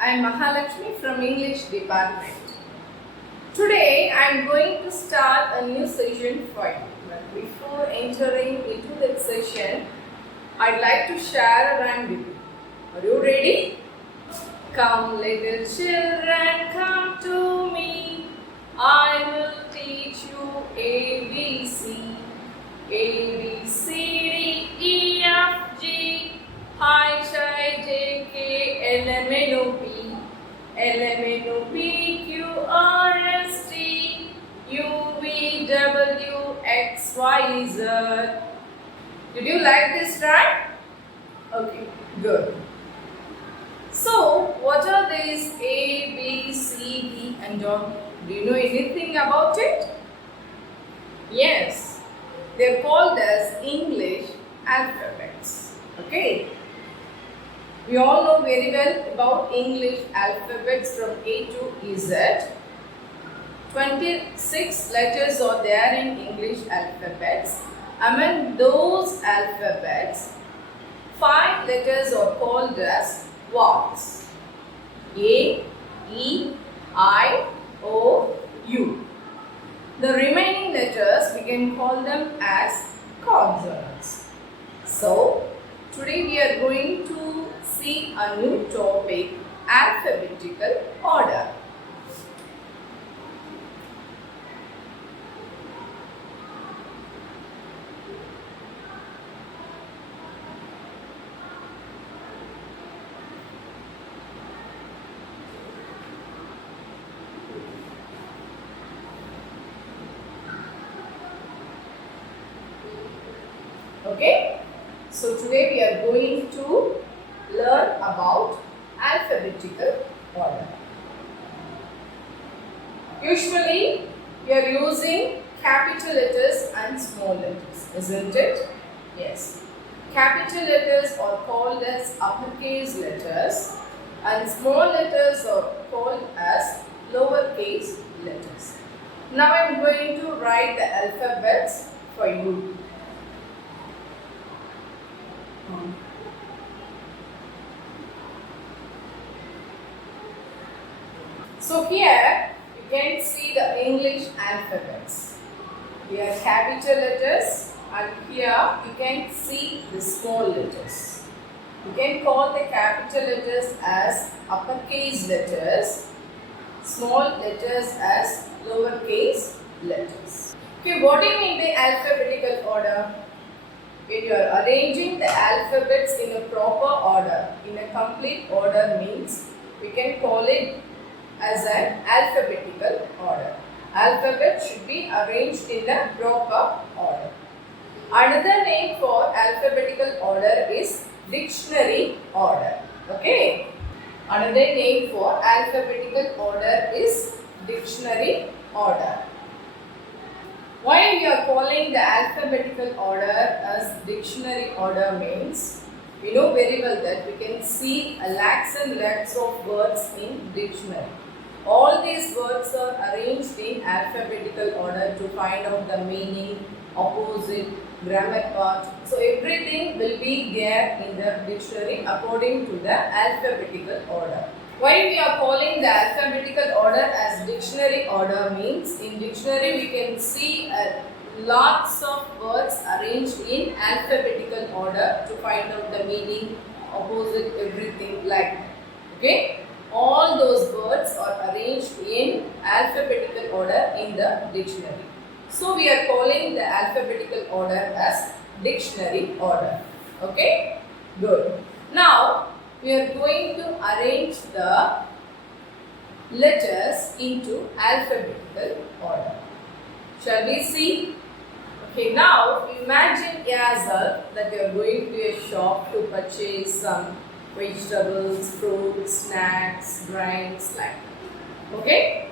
I am Mahalakshmi from English department. Today I am going to start a new session for you. But before entering into that session, I'd like to share a rhyme with you. Are you ready? Come little children, come to me. I will teach you ABC. A, B, C, D, E, F, G, H, I, J, K, L, M, N, O, P, L, M, N, O, P, Q, R, S, T, U, V, W, X, Y, Z. Did you like this rhyme? Okay, good. So, what are these A, B, C, D and all? Do you know anything about it? Yes. They are called as English alphabets. Okay. We all know very well about English alphabets from A to Z. 26 letters are there in English alphabets. Among those alphabets, 5 letters are called as vowels. A, E, I, O, U. The remaining letters we can call them as consonants. So, today we are going to see a new topic, alphabetical order. Okay, so today we are going to learn about alphabetical order. Usually we are using capital letters and small letters, isn't it? Yes. Capital letters are called as uppercase letters and small letters are called as lowercase letters. Now I am going to write the alphabets for you. So here you can see the English alphabets. Here are capital letters and here you can see the small letters. You can call the capital letters as uppercase letters, small letters as lowercase letters. Okay, what do you mean by alphabetical order? When you are arranging the alphabets in a proper order, in a complete order means we can call it as an alphabetical order. Alphabet should be arranged in a proper order. Another name for alphabetical order is dictionary order. Okay. Another name for alphabetical order is dictionary order. Why we are calling the alphabetical order as dictionary order means, we know very well that we can see lakhs and lakhs of words in dictionary. All these words are arranged in alphabetical order to find out the meaning, opposite, grammar part. So everything will be there in the dictionary according to the alphabetical order. Why we are calling the alphabetical order as dictionary order means, in dictionary we can see lots of words arranged in alphabetical order to find out the meaning, opposite, everything like that. Okay? All those words are arranged in alphabetical order in the dictionary. So we are calling the alphabetical order as dictionary order. Okay? Good. Now we are going to arrange the letters into alphabetical order. Shall we see? Okay, now imagine yourself that you are going to a shop to purchase some vegetables, fruits, snacks, drinks like that. Okay?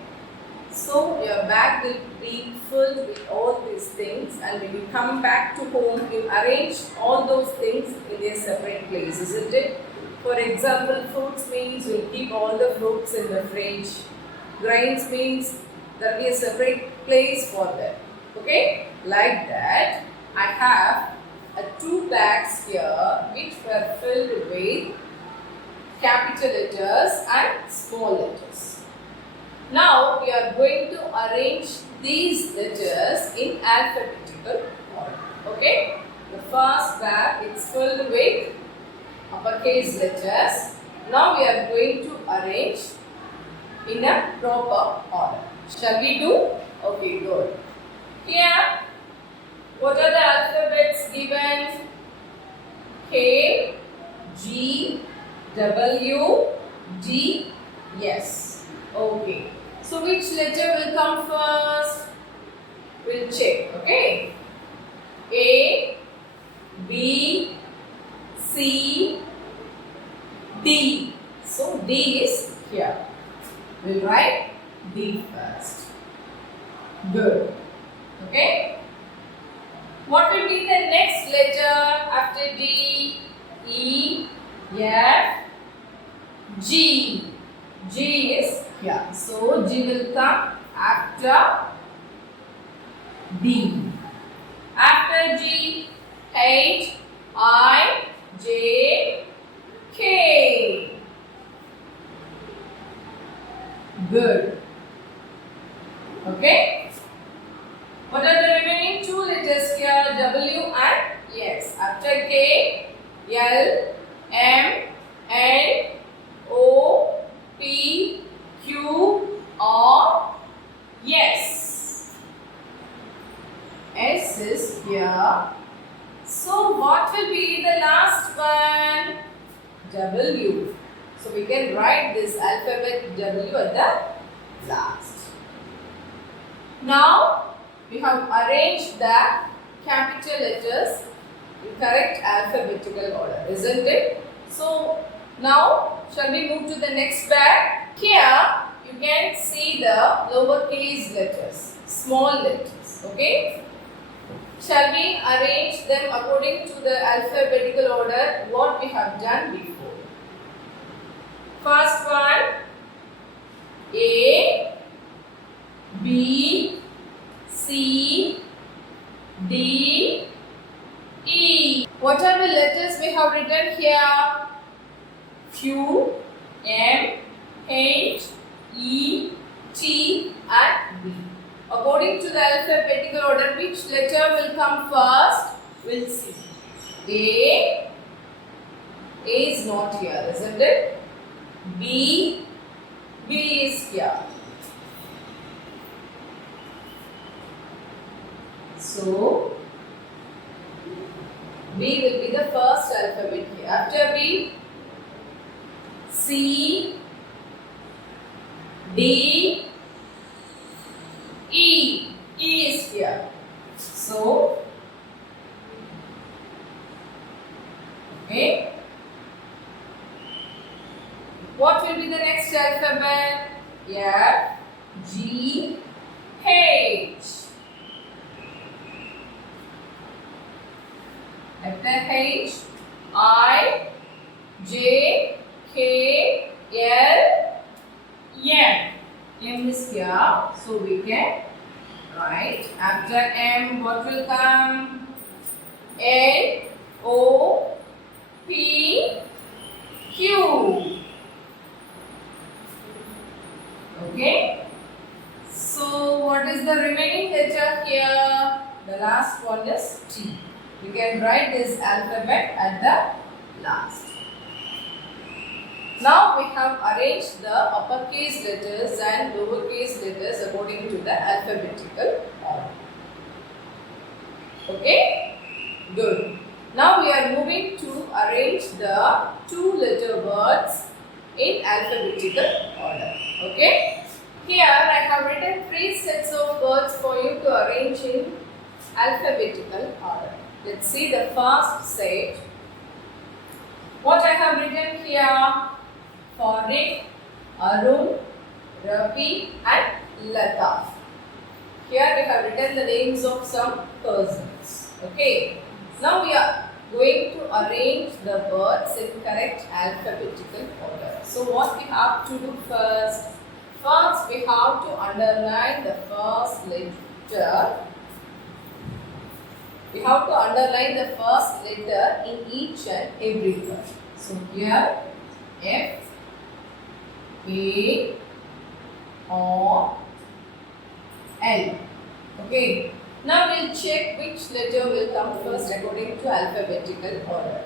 So your bag will be filled with all these things, and when you come back to home, you arrange all those things in their separate places, isn't it? For example, fruits means you keep all the fruits in the fridge. Grains means there will be a separate place for them. Okay? Like that, I have 2 bags here which were filled with capital letters and small letters. Now we are going to arrange these letters in alphabetical order. Okay? The first bag is filled with uppercase letters. Now we are going to arrange in a proper order. Shall we do? Okay, good. Here, what are the alphabets given? K, G, W, D. Yes. Okay. So which letter will come first? We'll check. Okay. A, B, C, D. So D is here. We'll write D first. Good. Okay. What will be the next letter after D? E, F, G. G is here. So G will come after D. After G, H, I, J, K. Good. Okay. What are the remaining two letters here? W and S. After K, L, M, N, O, P, Q, R, S. S is here. So what will be the last one? W. So we can write this alphabet W at the last. Now we have arranged the capital letters in correct alphabetical order, isn't it? So now shall we move to the next bag? Here you can see the lowercase letters, small letters. Okay. Shall we arrange them according to the alphabetical order what we have done before? First one, A, B, C, D, E. What are the letters we have written here? Q, M, H, E, T and B. According to the alphabetical order, which letter will come first? We'll see. A is not here, isn't it? B is here. So B will be the first alphabet here. After B, C, D, E. E is here. So, okay. What will be the next alphabet? F, G, H. After H, I, J, K, L, M. M is here, so we can write. After M, what will come? N, O, P, Q. Okay. So what is the remaining letter here? The last one is T. You can write this alphabet at the last. Now we have arranged the uppercase letters and lowercase letters according to the alphabetical order. Okay? Good. Now we are moving to arrange the two-letter words in alphabetical order. Okay? Here I have written 3 sets of words for you to arrange in alphabetical order. Let's see the first set. What I have written here? Farid, Arun, Ravi and Lata. Here we have written the names of some persons. Okay. Now we are going to arrange the words in correct alphabetical order. So what we have to do first? First we have to underline the first letter. We have to underline the first letter in each and every word. So here F A or L. Okay. Now we'll check which letter will come first according to alphabetical order.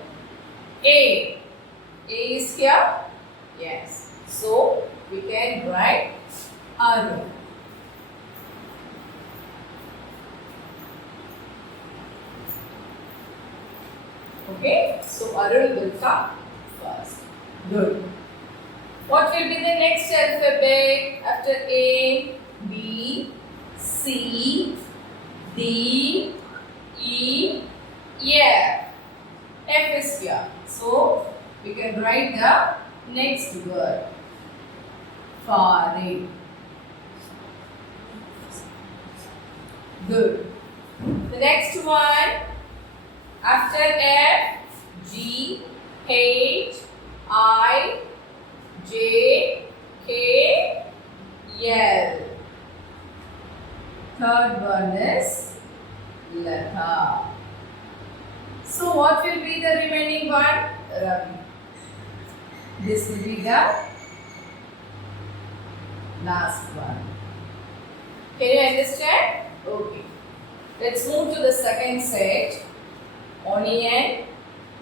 A. A is here? Yes. So we can write Arun. Okay. So Arun will come first. Good. What will be the next alphabet after A? B, C, D, E, F. F is here. So we can write the next word. Farid. Good. The next one after F, G, H, I, J, K, L. Third one is Lata. So what will be the remaining one? Ravi. This will be the last one. Can you understand? Okay. Let's move to the second set. Onion,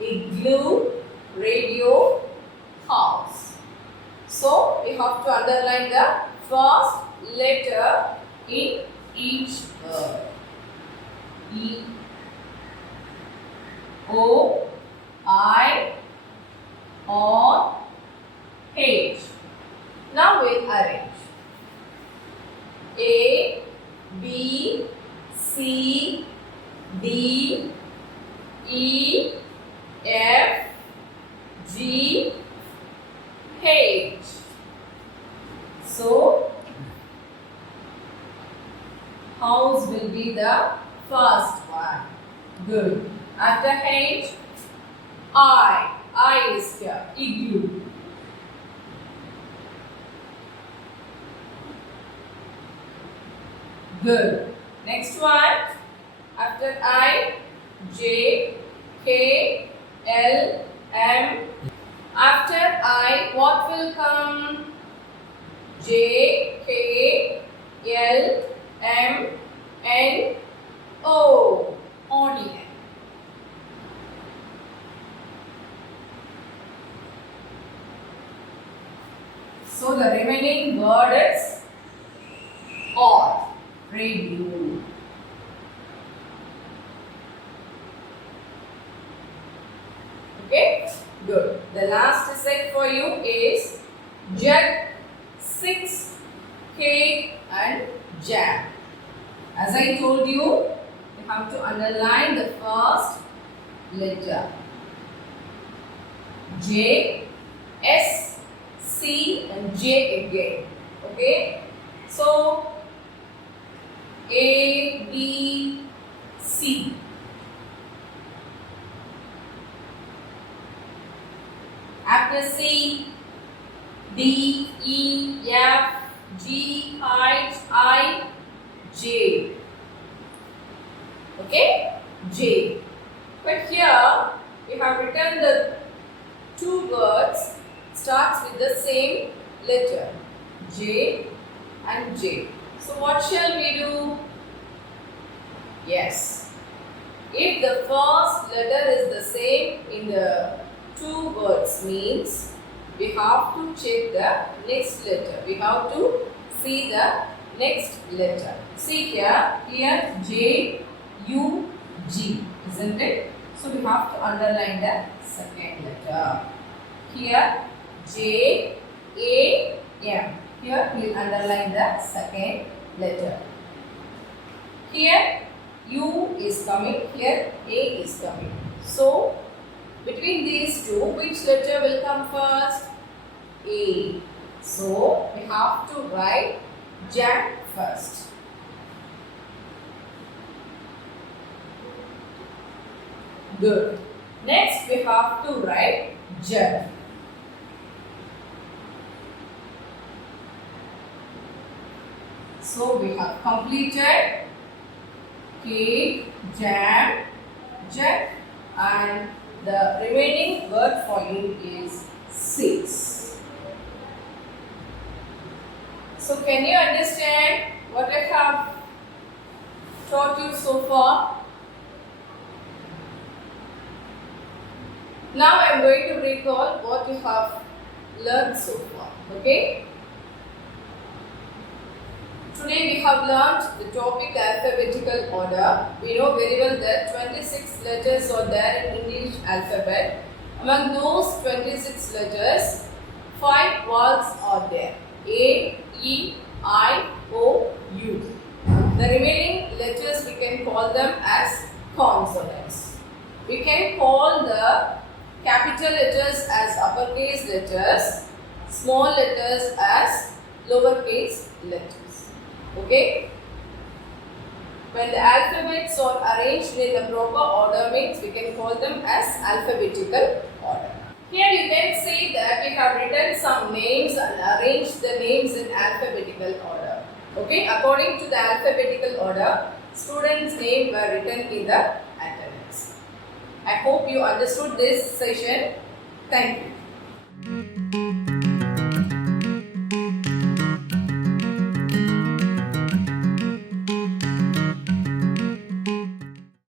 igloo, radio, house. So we have to underline the first letter in each word. E, O, I, or H. Now we'll arrange. A, B, C, D, E, F, G, H. So, house will be the first one. Good. After H, I. I is here. Igloo. Good. Next one. After I, J, K, L, M. After I, what will come? J, K, L, M, N, O. Onion. So the remaining word is or. Radio. Okay, good. The last set for you is jug, 6, cake and jam. As I told you, you have to underline the first letter. J, S, C and J again. Okay, so A, B, C. After C, D, E, F, G, H, I, J. Okay, J. But here we have written the two words starts with the same letter, J and J. So what shall we do? Yes. If the first letter is the same in the two words means we have to check the next letter. We have to see the next letter. See here J, U, G, isn't it? So we have to underline the second letter. Here J, A, M. Here we will underline the second letter. Here U is coming, here A is coming. So between these two, which letter will come first? A. So we have to write jam first. Good. Next we have to write jug. So we have completed cake, jam, jug, and the remaining word for you is 6. So can you understand what I have taught you so far? Now I am going to recall what you have learned so far. Okay? Today we have learned the topic alphabetical order. We know very well that 26 letters are there in English alphabet. Among those 26 letters, 5 vowels are there. A, E, I, O, U. The remaining letters we can call them as consonants. We can call the capital letters as uppercase letters, small letters as lowercase letters. Okay? When the alphabets are arranged in the proper order means we can call them as alphabetical order. Here you can see that we have written some names and arranged the names in alphabetical order. Okay, according to the alphabetical order, students' names were written in the attendance. I hope you understood this session. Thank you.